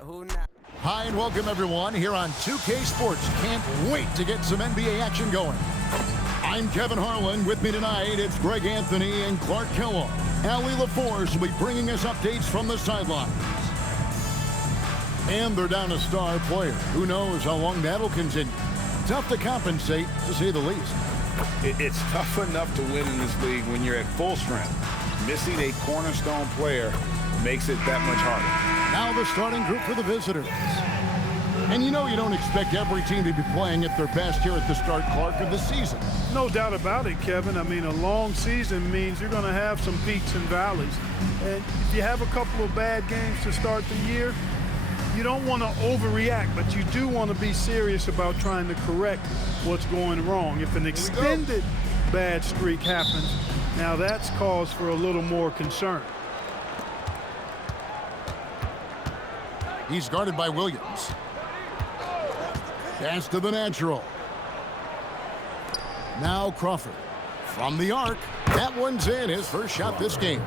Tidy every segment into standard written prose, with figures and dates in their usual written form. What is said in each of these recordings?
Hi and welcome everyone here on 2K Sports. Can't wait to get some NBA action going. I'm Kevin Harlan. With me tonight, it's Greg Anthony and Clark Kellogg. Allie LaForce will be bringing us updates from the sidelines. And they're down a star player. Who knows how long that'll continue. Tough to compensate, to say the least. It's tough enough to win in this league when you're at full strength. Missing a cornerstone player makes it that much harder. Now the starting group for the visitors. And you know you don't expect every team to be playing at their best here at the start, Clark, of the season. No doubt about it, Kevin. I mean, a long season means you're going to have some peaks and valleys. And if you have a couple of bad games to start the year, you don't want to overreact, but you do want to be serious about trying to correct what's going wrong. If an extended bad streak happens, now that's cause for a little more concern. He's guarded by Williams. Pass to the natural. Now Crawford. From the arc. That one's in. His first shot this game.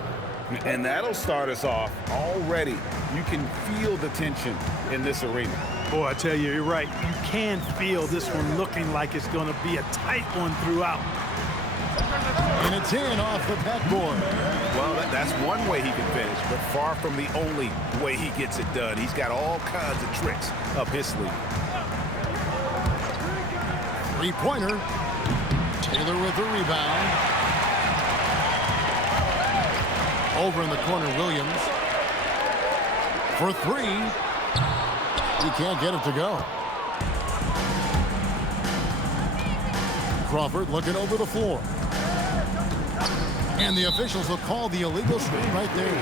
And that'll start us off already. You can feel the tension in this arena. Boy, I tell you, you're right. You can feel this one looking like it's going to be a tight one throughout. And it's in off the backboard. Well, that's one way he can finish, but far from the only way he gets it done. He's got all kinds of tricks up his sleeve. Three-pointer. Taylor with the rebound. Over in the corner, Williams. For three. He can't get it to go. Crawford looking over the floor. And the officials will call the illegal screen right there.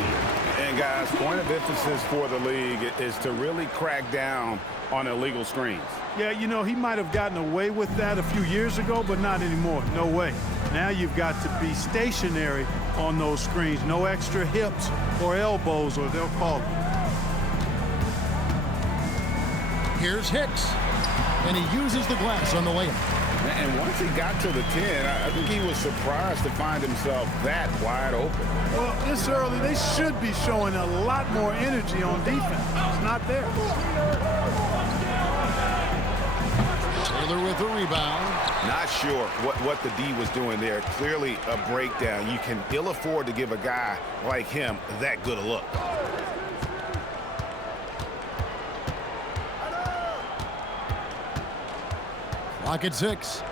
And guys, point of emphasis for the league is to really crack down on illegal screens. Yeah, you know, he might have gotten away with that a few years ago, but not anymore. No way. Now you've got to be stationary on those screens. No extra hips or elbows, or they'll call it. Here's Hicks. And he uses the glass on the layup. And once he got to the 10, I think he was surprised to find himself that wide open. Well, this early, they should be showing a lot more energy on defense. It's not there. Taylor with the rebound. Not sure what the D was doing there. Clearly a breakdown. You can ill afford to give a guy like him that good a look. Clock at 6.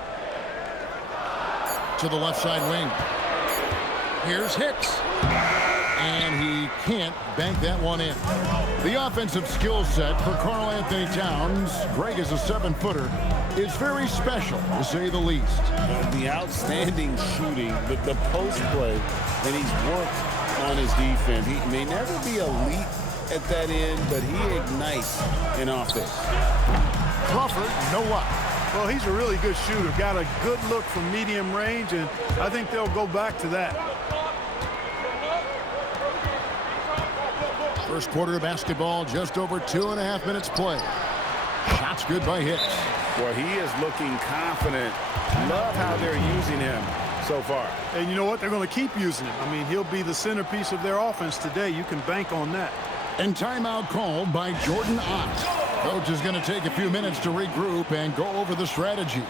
To the left side wing. Here's Hicks. And he can't bank that one in. The offensive skill set for Karl Anthony Towns, Greg is a 7-footer, is very special, to say the least. The outstanding shooting, the post play, and he's worked on his defense. He may never be elite at that end, but he ignites in offense. Crawford, no luck. Well, he's a really good shooter. Got a good look from medium range, and I think they'll go back to that. First quarter of basketball, just over 2.5 minutes play. Shots good by Hicks. Well, he is looking confident. Love how they're using him so far. And you know what? They're going to keep using him. I mean, he'll be the centerpiece of their offense today. You can bank on that. And timeout called by Jordan Ott. Coach is going to take a few minutes to regroup and go over the strategy.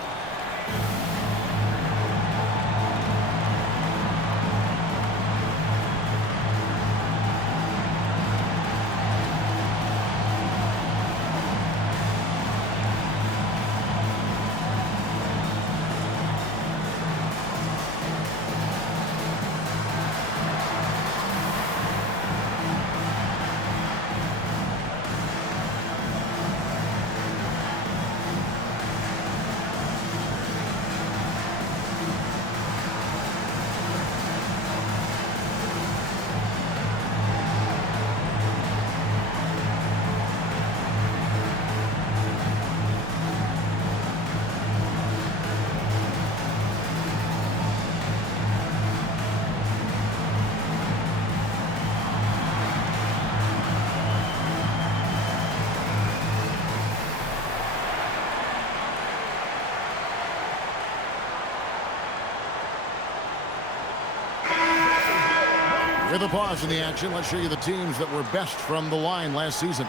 With a pause in the action, let's show you the teams that were best from the line last season.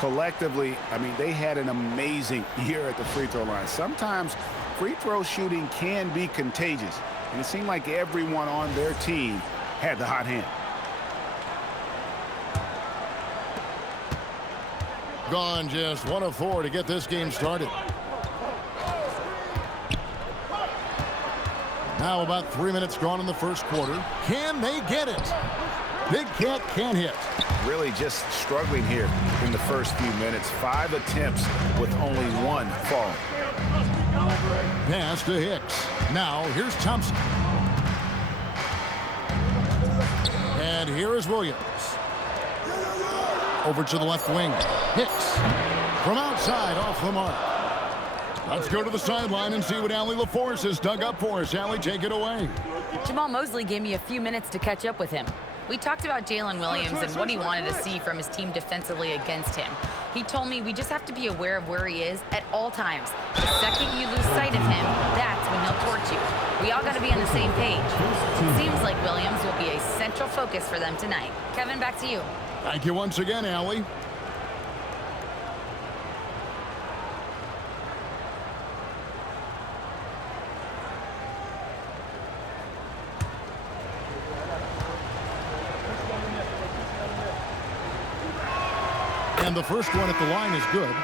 Collectively, I mean, they had an amazing year at the free throw line. Sometimes free throw shooting can be contagious, and it seemed like everyone on their team had the hot hand. Gone just 1 of 4 to get this game started. Now about 3 minutes gone in the first quarter. Can they get it? Big Cat can't hit. Really just struggling here in the first few minutes. 5 attempts with only 1 fall. Pass to Hicks. Now here's Thompson. And here is Williams. Over to the left wing. Hicks from outside off the mark. Let's go to the sideline and see what Allie LaForce has dug up for us. Allie, take it away. Jamal Mosley gave me a few minutes to catch up with him. We talked about Jalen Williams and what he wanted to see from his team defensively against him. He told me we just have to be aware of where he is at all times. The second you lose sight of him, that's when he'll torch you. We all got to be on the same page. It seems like Williams will be a central focus for them tonight. Kevin, back to you. Thank you once again, Allie. And the first one at the line is good.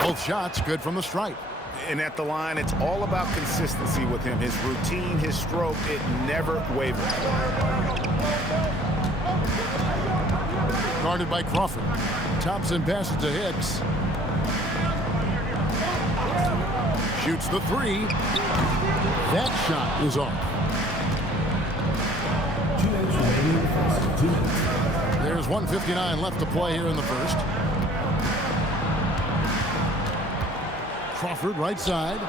Both shots good from the stripe. And at the line, it's all about consistency with him. His routine, his stroke, it never wavers. Guarded by Crawford. Thompson passes to Hicks. Shoots the 3. That shot is off. There's 1:59 left to play here in the first. Crawford right side.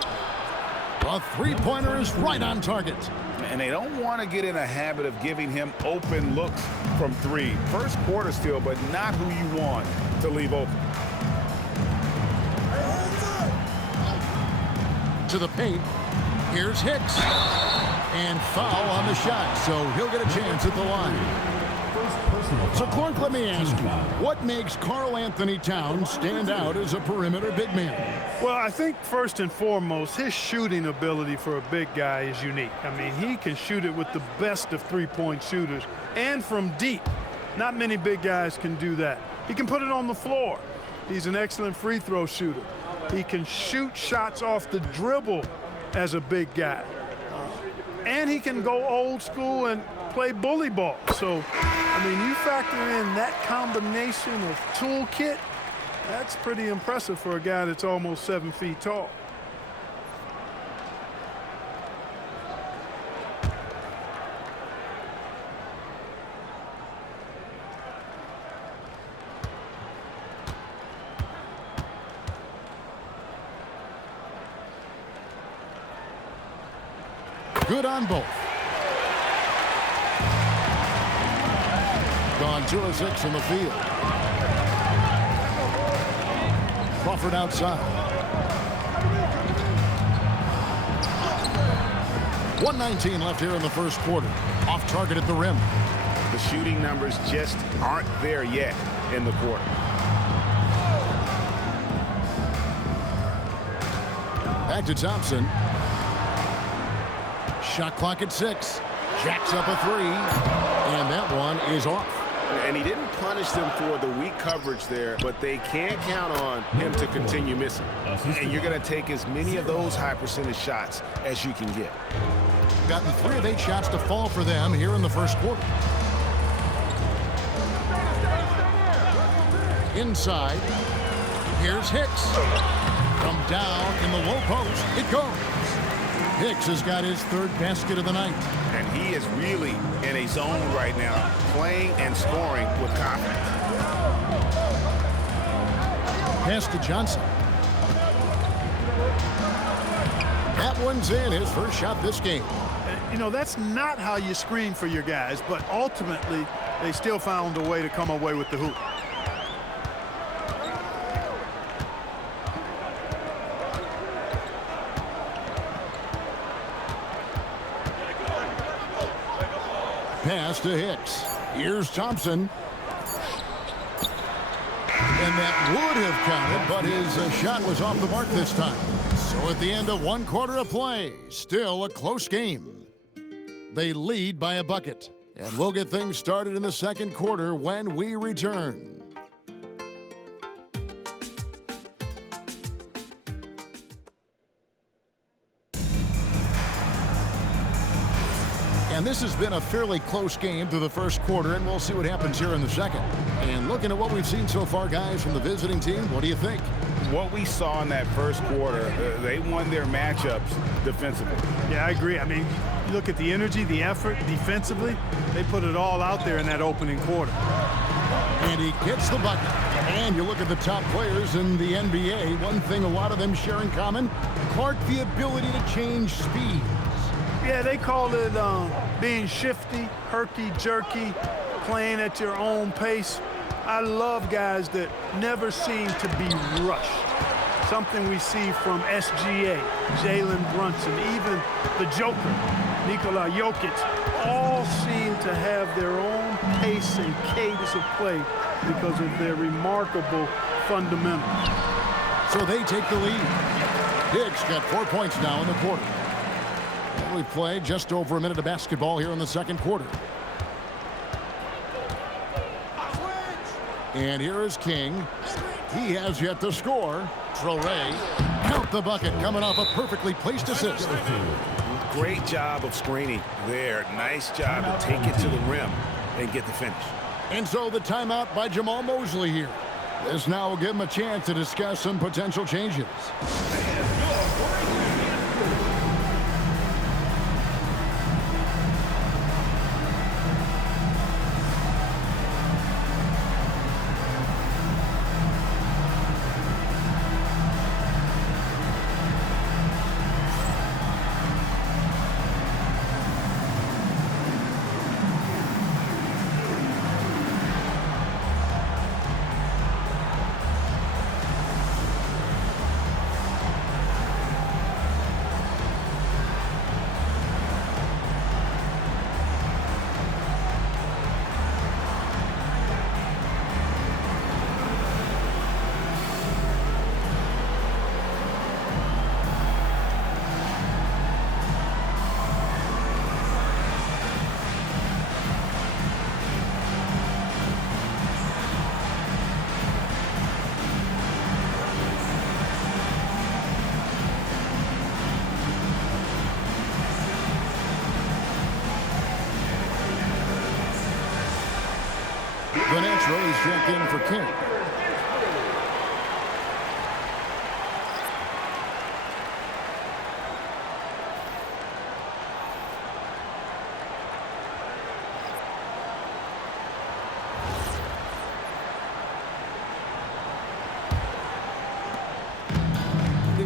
A three-pointer is right on target. And they don't want to get in a habit of giving him open looks from 3. First quarter still, but not who you want to leave open. To the paint. Here's Hicks. And foul on the shot, so he'll get a chance at the line. So, Clark, let me ask you, what makes Karl Anthony Towns stand out as a perimeter big man? Well, I think first and foremost, his shooting ability for a big guy is unique. I mean, he can shoot it with the best of three-point shooters and from deep. Not many big guys can do that. He can put it on the floor. He's an excellent free throw shooter. He can shoot shots off the dribble as a big guy. And he can go old school and play bully ball. So, I mean, you factor in that combination of toolkit, that's pretty impressive for a guy that's almost 7 feet tall. Good on both. Gone 2 of 6 from the field. Crawford outside. 1:19 left here in the first quarter. Off target at the rim. The shooting numbers just aren't there yet in the quarter. Back to Thompson. Shot clock at 6. Jacks up a 3. And that one is off. And he didn't punish them for the weak coverage there, but they can't count on him to continue missing. And you're going to take as many of those high percentage shots as you can get. Gotten 3 of 8 shots to fall for them here in the first quarter. Inside. Here's Hicks. From down in the low post. It goes. Hicks has got his 3rd basket of the night. And he is really in a zone right now, playing and scoring with confidence. Pass to Johnson. That one's in, his first shot this game. You know, that's not how you screen for your guys, but ultimately they still found a way to come away with the hoop. pass to Hicks. Here's Thompson. And that would have counted, but his shot was off the mark this time. So at the end of 1 quarter of play, still a close game. They lead by a bucket. And we'll get things started in the second quarter when we return. And this has been a fairly close game through the first quarter, and we'll see what happens here in the second. And looking at what we've seen so far, guys, from the visiting team, what do you think? What we saw in that first quarter, they won their matchups defensively. Yeah, I agree. I mean, you look at the energy, the effort defensively, they put it all out there in that opening quarter. And he gets the bucket. And you look at the top players in the NBA, one thing a lot of them share in common, Clark, the ability to change speeds. Yeah, they call it being shifty, herky-jerky, playing at your own pace. I love guys that never seem to be rushed. Something we see from SGA, Jalen Brunson, even the Joker, Nikola Jokic, all seem to have their own pace and cadence of play because of their remarkable fundamentals. So they take the lead. Hicks got 4 points now in the quarter. And we've played just over a minute of basketball here in the second quarter. And here is King. He has yet to score. Traore, count the bucket, coming off a perfectly placed assist. Great job of screening there. Nice job to take it to the rim and get the finish. And so the timeout by Jamal Mosley here. This now will give him a chance to discuss some potential changes. Vanetro is checked in for King.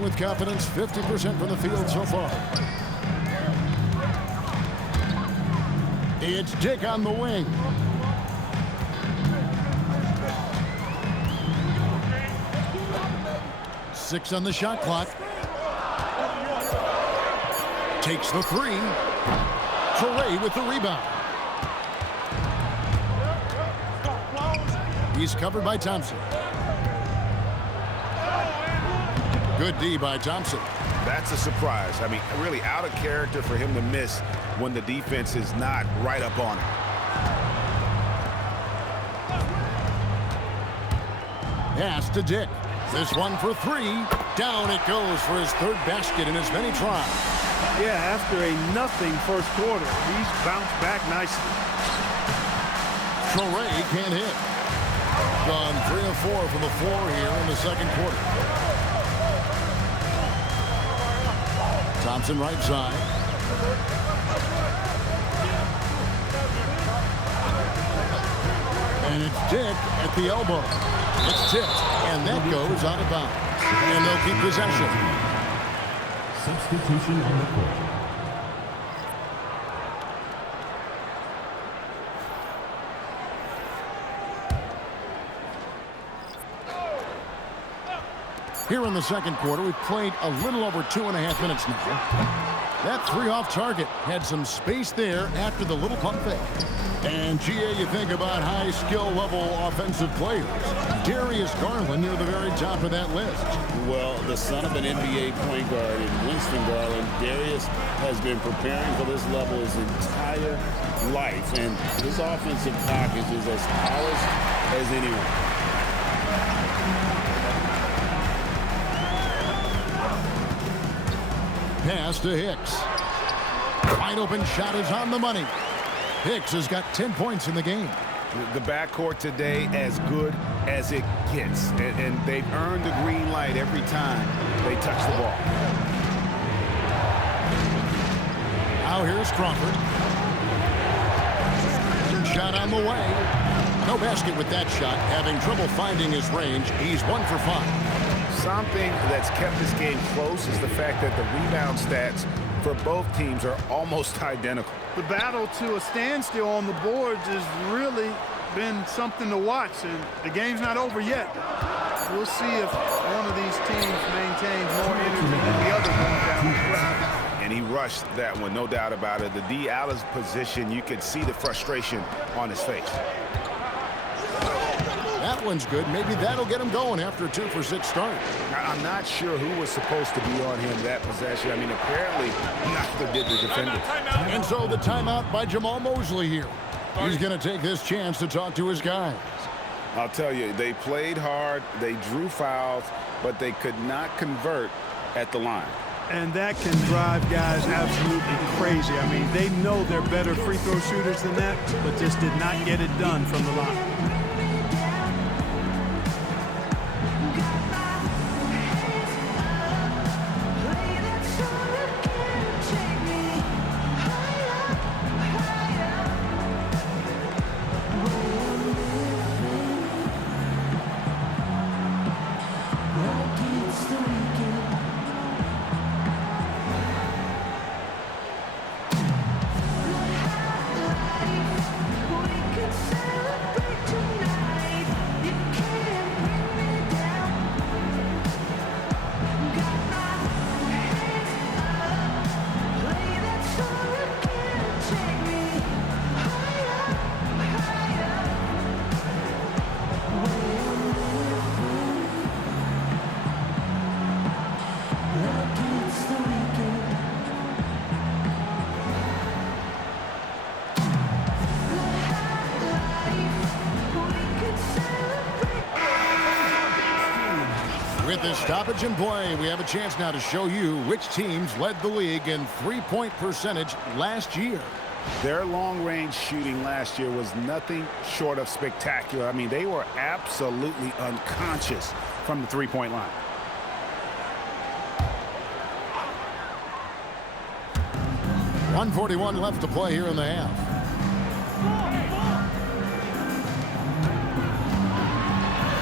With confidence, 50% from the field so far. It's Dick on the wing. Six on the shot clock. Takes the three. Traore with the rebound. He's covered by Thompson. Good D by Thompson. That's a surprise. I mean, really out of character for him to miss when the defense is not right up on him. Pass to Dick. This one for three. Down it goes for his third basket in as many tries. Yeah, after a nothing first quarter, he's bounced back nicely. Traore can't hit. Gone 3 of 4 from the floor here in the second quarter. Thompson right side. And it's Dick at the elbow. It's tipped, and that goes out of bounds. And they'll keep possession. Substitution on the court. Here in the second quarter, we've played a little over 2.5 minutes now. That three off target had some space there after the little pump fake. And, GA, you think about high skill level offensive players. Darius Garland near the very top of that list. Well, the son of an NBA point guard in Winston Garland, Darius has been preparing for this level his entire life. And his offensive package is as polished as anyone. Pass to Hicks. Wide open shot is on the money. Hicks has got 10 points in the game. The backcourt today as good as it gets. And they've earned the green light every time they touch the ball. Now here's Crawford. Shot on the way. No basket with that shot. Having trouble finding his range. He's 1 for 5. Something that's kept this game close is the fact that the rebound stats for both teams are almost identical. The battle to a standstill on the boards has really been something to watch, and the game's not over yet. We'll see if one of these teams maintains more energy than the other going down the stretch. And he rushed that one, no doubt about it. The D out of position, you could see the frustration on his face. That one's good. Maybe that'll get him going after a 2 for 6 start. Now, I'm not sure who was supposed to be on him that possession. I mean, apparently neither did the defender. And so the timeout by Jamal Mosley here. He's going to take this chance to talk to his guys. I'll tell you, they played hard, they drew fouls, but they could not convert at the line. And that can drive guys absolutely crazy. I mean, they know they're better free throw shooters than that, but just did not get it done from the line. With this stoppage in play, we have a chance now to show you which teams led the league in three-point percentage last year. Their long-range shooting last year was nothing short of spectacular. I mean, they were absolutely unconscious from the three-point line. .141 left to play here in the half.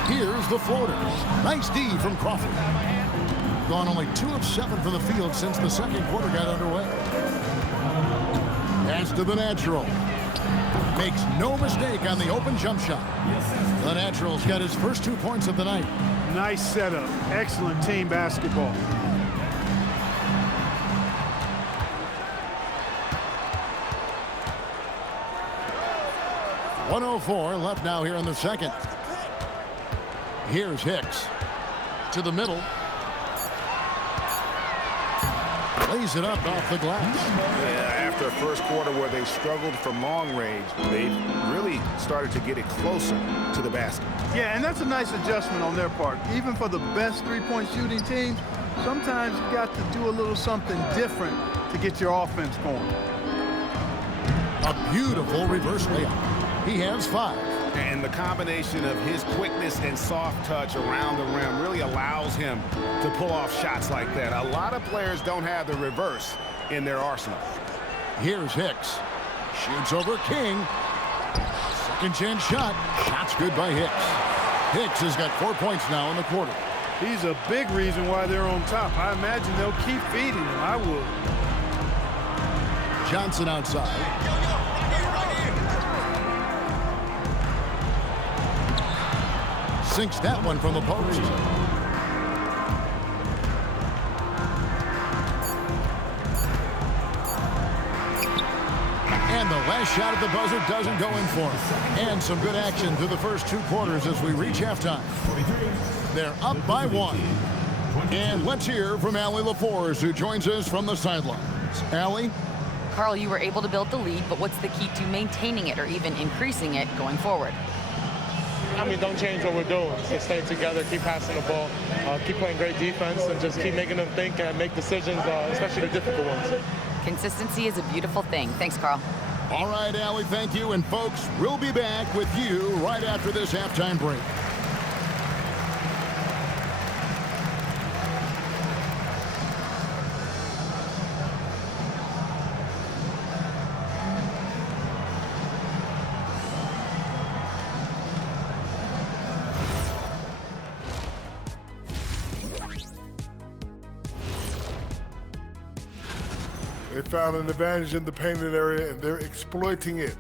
Here's the floaters. Nice D from Crawford. Gone only 2 of 7 from the field since the second quarter got underway. Pass to the natural. Makes no mistake on the open jump shot. The natural's got his first 2 points of the night. Nice setup. Excellent team basketball. .104 left now here in the second. Here's Hicks to the middle. Lays it up off the glass. Yeah, after a first quarter where they struggled from long range, they really started to get it closer to the basket. Yeah, and that's a nice adjustment on their part. Even for the best three-point shooting teams, sometimes you got to do a little something different to get your offense going. A beautiful reverse layup. He has 5. And the combination of his quickness and soft touch around the rim really allows him to pull off shots like that. A lot of players don't have the reverse in their arsenal. Here's Hicks. Shoots over King. Second chance shot. Shot's good by Hicks. Hicks has got 4 points now in the quarter. He's a big reason why they're on top. I imagine they'll keep feeding him. I would. Johnson outside. Sinks that one from the post. His shot at the buzzer doesn't go in for him. And some good action through the first 2 quarters as we reach halftime. They're up by 1. And let's hear from Allie LaForce, who joins us from the sidelines. Allie? Carl, you were able to build the lead, but what's the key to maintaining it or even increasing it going forward? I mean, don't change what we're doing. Just stay together, keep passing the ball, keep playing great defense, and just keep making them think and make decisions, especially the difficult ones. Consistency is a beautiful thing. Thanks, Carl. All right, Allie, thank you. And folks, we'll be back with you right after this halftime break. They found an advantage in the painted area, and they're exploiting it.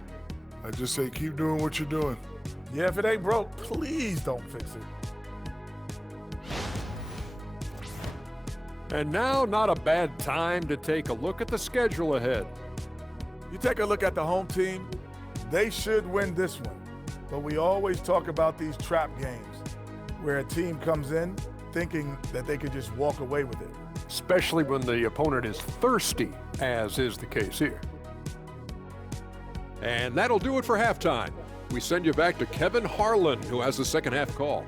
I just say keep doing what you're doing. Yeah, if it ain't broke, please don't fix it. And now, not a bad time to take a look at the schedule ahead. You take a look at the home team, they should win this one. But we always talk about these trap games where a team comes in thinking that they could just walk away with it. Especially when the opponent is thirsty, as is the case here. And that'll do it for halftime. We send you back to Kevin Harlan, who has the second half call.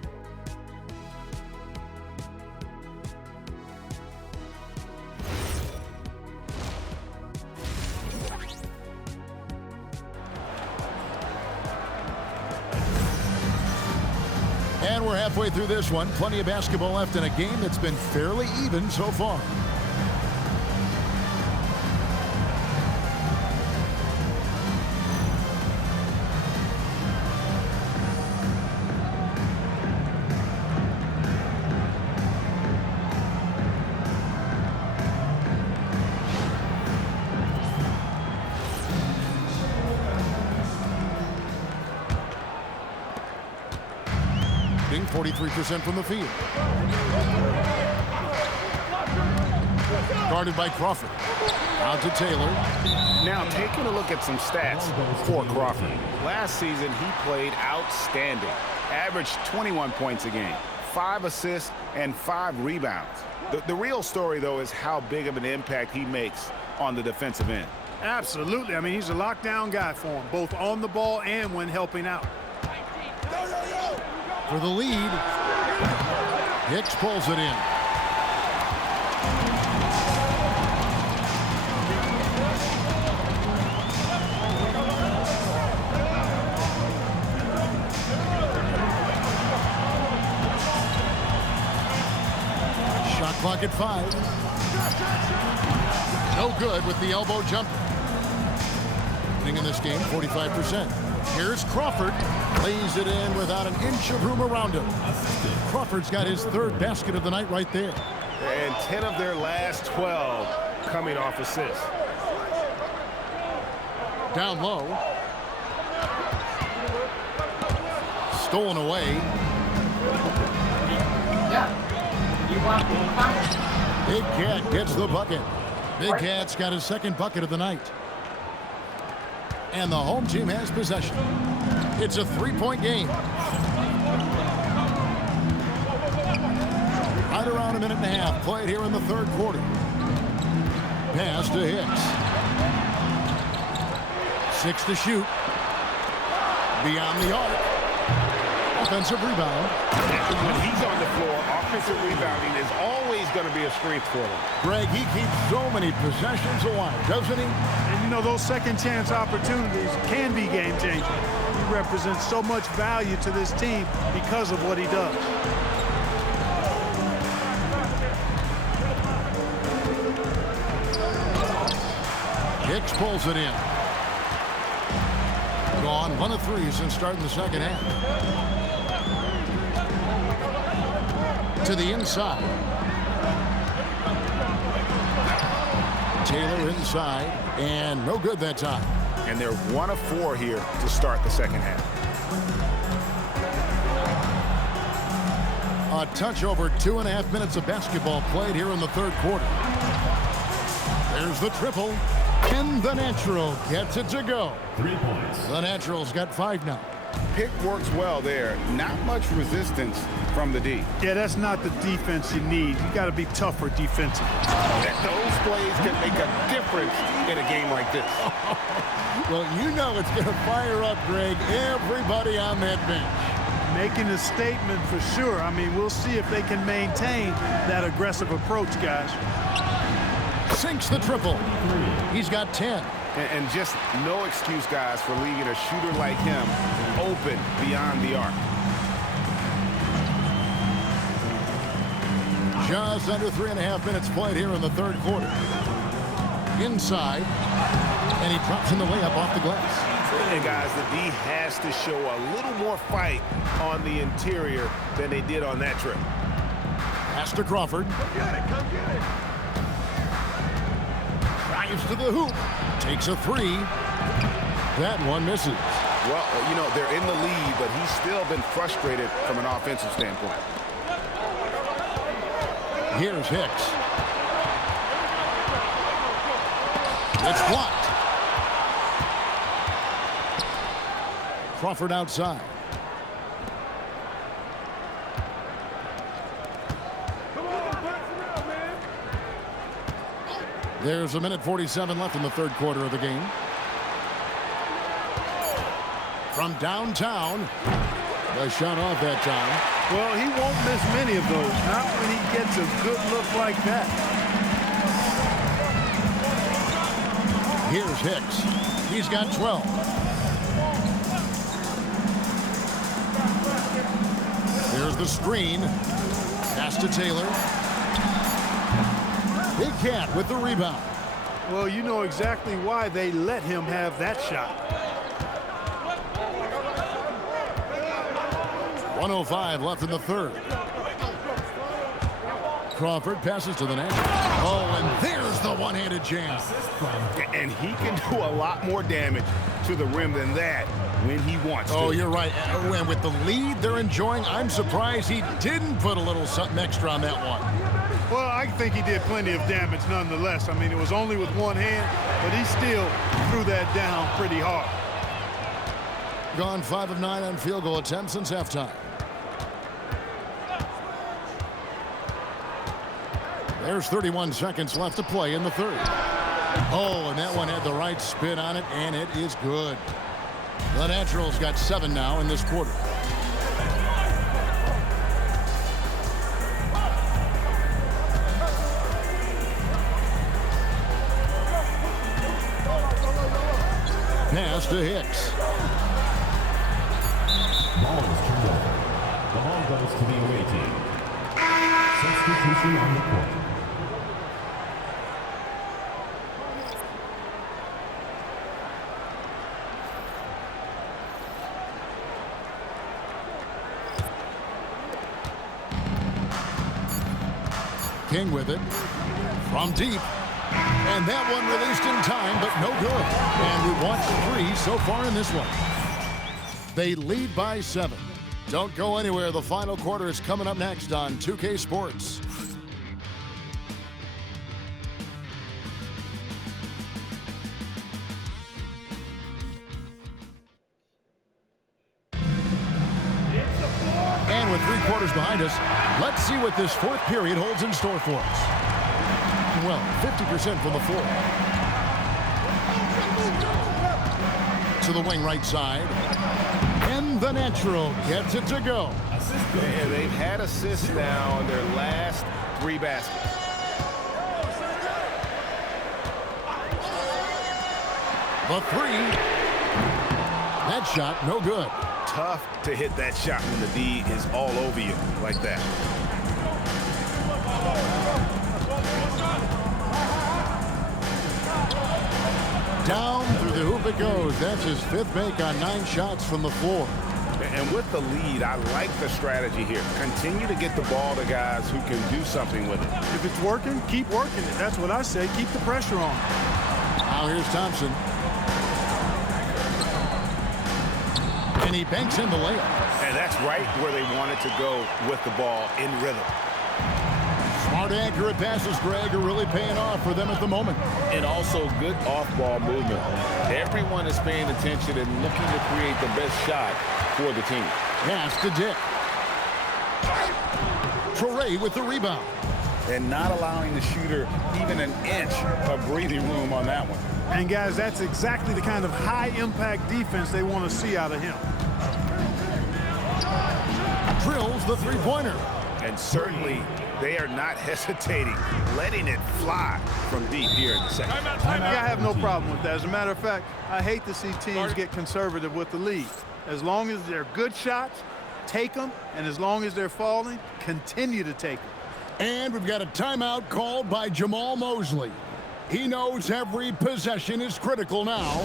And we're halfway through this one. Plenty of basketball left in a game that's been fairly even so far. Shooting 43% from the field. Guarded by Crawford. Out to Taylor. Now taking a look at some stats for Crawford. Last season he played outstanding. Averaged 21 points a game, 5 assists, and 5 rebounds. The real story, though, is how big of an impact he makes on the defensive end. Absolutely. I mean, he's a lockdown guy for him, both on the ball and when helping out. For the lead, Hicks pulls it in. Shot clock at 5. No good with the elbow jumper. Winning in this game, 45%. Here's Crawford. Lays it in without an inch of room around him. Crawford's got his 3rd basket of the night right there. And 10 of their last 12 coming off assists. Down low. Stolen away. Big Cat gets the bucket. Big Cat's got his 2nd bucket of the night. And the home team has possession. It's a 3-point game. Right around a minute and a half played here in the 3rd quarter. Pass to Hicks. 6 to shoot. Beyond the arc. Offensive rebound. When he's on the floor, offensive rebounding is always going to be a strength for him. Greg, he keeps so many possessions alive, doesn't he? And you know, those second chance opportunities can be game changing. He represents so much value to this team because of what he does. Hicks pulls it in. Gone 1 of 3 since starting the 2nd half. To the inside. Taylor inside, and no good that time. And they're 1 of 4 here to start the 2nd half. A touch over 2.5 minutes of basketball played here in the 3rd quarter. There's the triple. And the natural gets it to go. 3 points. The natural's got 5 now. Pick works well there. Not much resistance from the D. Yeah, that's not the defense you need. You got to be tougher defensively. Those plays can make a difference in a game like this. Well, you know it's going to fire up, Greg, everybody on that bench. Making a statement for sure. I mean, we'll see if they can maintain that aggressive approach, guys. Sinks the triple. He's got 10. And just no excuse, guys, for leaving a shooter like him open beyond the arc. Just under 3.5 minutes played here in the third quarter. Inside. And he drops in the layup off the glass. And guys, the D has to show a little more fight on the interior than they did on that trip. Pass to Crawford. Come get it, come get it. Drives to the hoop. Takes a 3. That one misses. Well, you know, they're in the lead, but he's still been frustrated from an offensive standpoint. Here's Hicks. It's blocked. Crawford outside. There's a minute 47 left in the third quarter of the game. From downtown, the shot off that time. Well, he won't miss many of those, not when he gets a good look like that. Here's Hicks. He's got 12. There's the screen. Pass to Taylor. Big Cat with the rebound. Well, you know exactly why they let him have that shot. 1:05 left in the third. Crawford passes to the net. Oh, and there's the one-handed jam. And he can do a lot more damage to the rim than that when he wants to. Oh, you're right. And with the lead they're enjoying, I'm surprised he didn't put a little something extra on that one. Well, I think he did plenty of damage nonetheless. I mean, it was only with one hand, but he still threw that down pretty hard. Gone 5 of 9 on field goal attempts since halftime. There's 31 seconds left to play in the third. Oh, and that one had the right spin on it, and it is good. The Naturals got 7 now in this quarter. Pass to Hicks. Ball is turned over. The ball goes to the away team. Substitution on the court. King with it from deep. And that one released in time, but no good. And we've watched 3 so far in this one. They lead by 7. Don't go anywhere. The final quarter is coming up next on 2K Sports. And with 3 quarters behind us, let's see what this fourth period holds in store for us. Well, 50% from the floor. To the wing right side. And the Natural gets it to go. And they've had assists now on their last 3 baskets. The 3. That shot, no good. Tough to hit that shot when the D is all over you like that. Down through the hoop it goes. That's his 5th make on 9 shots from the floor. And with the lead, I like the strategy here. Continue to get the ball to guys who can do something with it. If it's working, keep working it. That's what I say. Keep the pressure on. Now here's Thompson. And he banks in the layup. And that's right where they wanted to go with the ball in rhythm. Smart Smart, accurate passes, Greg, are really paying off for them at the moment. And also good off-ball movement. Everyone is paying attention and looking to create the best shot for the team. Pass to Dick. Torrey with the rebound. And not allowing the shooter even an inch of breathing room on that one. And, guys, that's exactly the kind of high-impact defense they want to see out of him. Drills the three-pointer. And certainly they are not hesitating, letting it fly from deep here in the second. I have no problem with that. As a matter of fact, I hate to see teams get conservative with the lead. As long as they're good shots, take them, and as long as they're falling, continue to take them. And we've got a timeout called by Jamal Mosley. He knows every possession is critical now.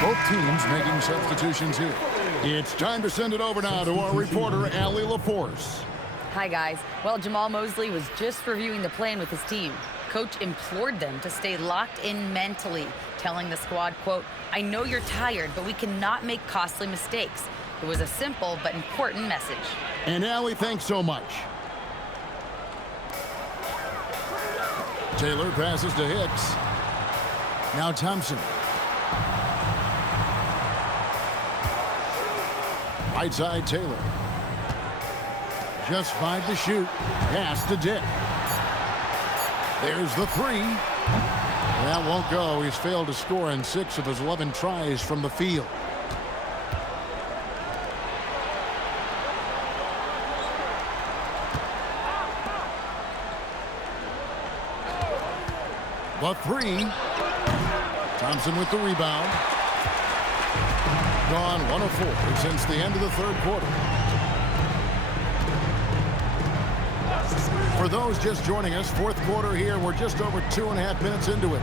Both teams making substitutions here. It's time to send it over now to our reporter, Allie LaForce. Hi, guys. Well, Jamal Mosley was just reviewing the plan with his team. Coach implored them to stay locked in mentally, telling the squad, quote, "I know you're tired, but we cannot make costly mistakes." It was a simple but important message. And Allie, thanks so much. Taylor passes to Hicks. Now Thompson. Right side Taylor. Just 5 to shoot. Pass to Dick. There's the three. That won't go. He's failed to score in 6 of his 11 tries from the field. The three. Thompson with the rebound. Gone 1 of 4 since the end of the third quarter. For those just joining us, fourth quarter here. We're just over 2.5 minutes into it.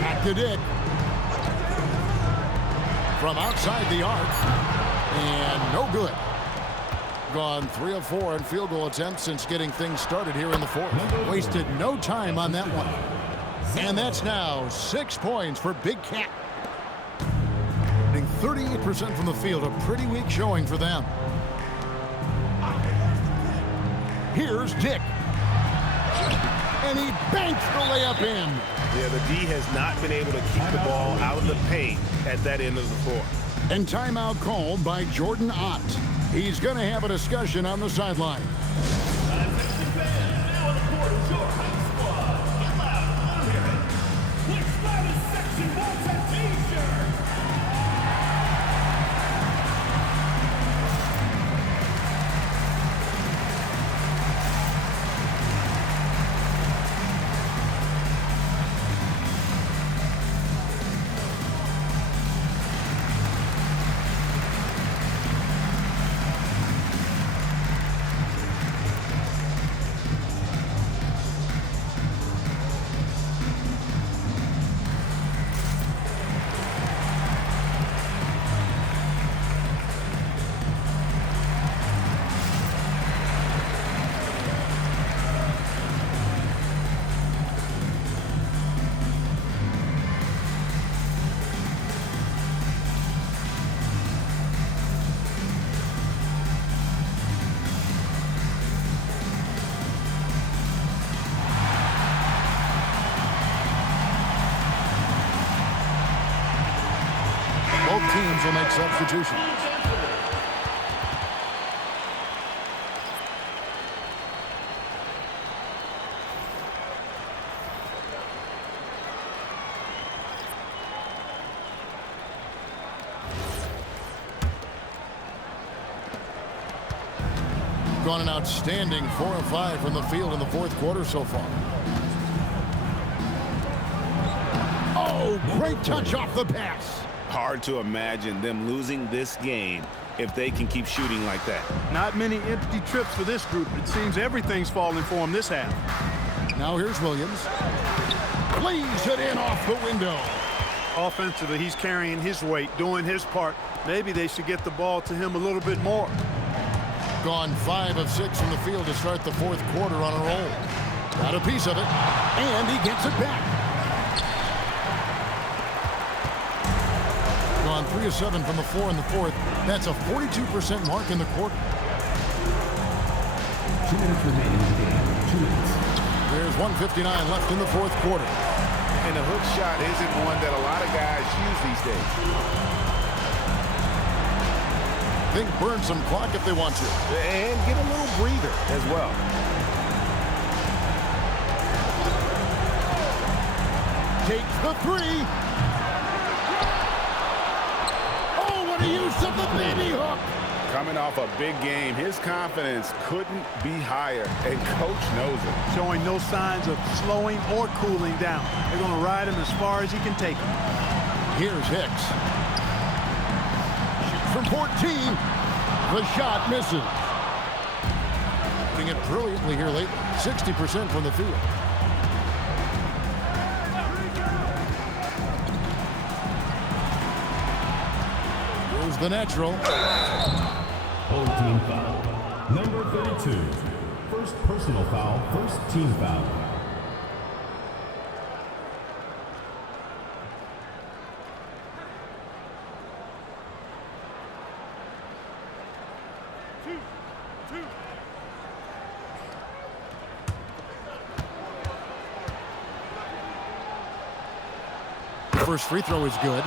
Back to Dick. From outside the arc. And no good. Gone 3 of 4 in field goal attempts since getting things started here in the fourth. Wasted no time on that one. And that's now 6 points for Big Cat. 38% from the field, a pretty weak showing for them. Here's Dick. And he banks the layup in. Yeah, the D has not been able to keep the ball out of the paint at that end of the floor. And timeout called by Jordan Ott. He's going to have a discussion on the sideline. Williams will make substitutions. Gone an outstanding 4 of 5 from the field in the fourth quarter so far. Oh, great touch off the pass. Hard to imagine them losing this game if they can keep shooting like that. Not many empty trips for this group. It seems everything's falling for them this half. Now here's Williams. Plays it in off the window. Offensively, he's carrying his weight, doing his part. Maybe they should get the ball to him a little bit more. Gone 5 of 6 from the field to start the fourth quarter on a roll. Got a piece of it, and he gets it back. Gone 3 of 7 from the floor in the fourth. That's a 42% mark in the quarter. 2 minutes remaining in the game. 2 minutes. There's 1:59 left in the fourth quarter. And the hook shot isn't one that a lot of guys use these days. Think burn some clock if they want to. And get a little breather as well. Takes the three. Oh, what a use of the baby hook. Coming off a big game, his confidence couldn't be higher, and coach knows it. Showing no signs of slowing or cooling down. They're going to ride him as far as he can take him. Here's Hicks. From 14, the shot misses. Doing it brilliantly here lately, 60% from the field. Here's the natural. Home team foul. Number 32. First personal foul, first team foul. First free throw is good.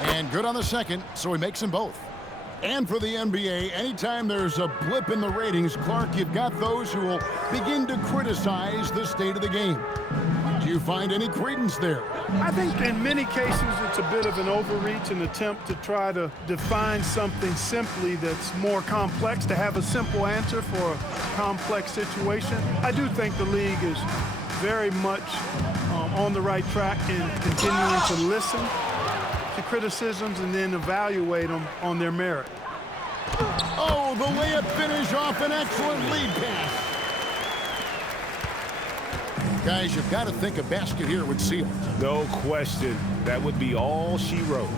And good on the second, so he makes them both. And for the NBA, anytime there's a blip in the ratings, Clark, you've got those who will begin to criticize the state of the game. Do you find any credence there? I think in many cases it's a bit of an overreach, an attempt to try to define something simply that's more complex, to have a simple answer for a complex situation. I do think the league is very much on the right track in continuing to listen to criticisms and then evaluate them on their merit. Oh, the layup finish off an excellent lead pass. Guys, you've got to think a basket here would seal it. No question. That would be all she wrote.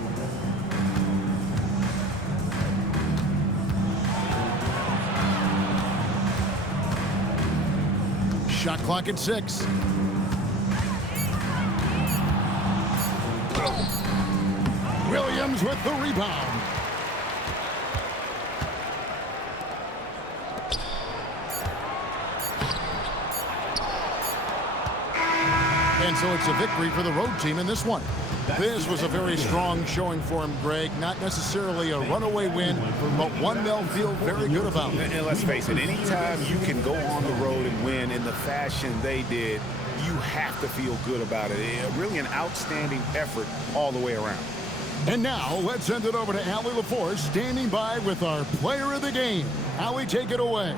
Shot clock at 6. Williams with the rebound. And so it's a victory for the road team in this one. This was a very strong showing for him, Greg. Not necessarily a runaway win, but one they'll feel very good about. And let's face it, anytime you can go on the road and win in the fashion they did, you have to feel good about it. Really an outstanding effort all the way around. And now let's send it over to Allie LaForce, standing by with our player of the game. Allie, take it away.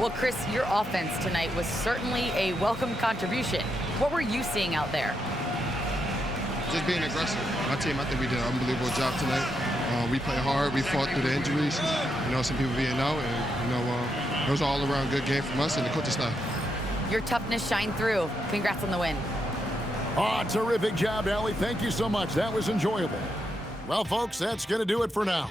Well, Chris, your offense tonight was certainly a welcome contribution. What were you seeing out there? Just being aggressive. My team, I think we did an unbelievable job tonight. We played hard. We fought through the injuries. You know, some people being out, and it was an all-around good game from us and the coaching staff. Your toughness shined through. Congrats on the win. Oh, terrific job, Allie. Thank you so much. That was enjoyable. Well, folks, that's going to do it for now.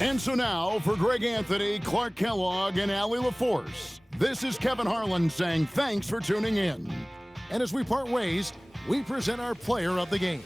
And so now, for Greg Anthony, Clark Kellogg, and Allie LaForce, this is Kevin Harlan saying thanks for tuning in. And as we part ways, we present our player of the game.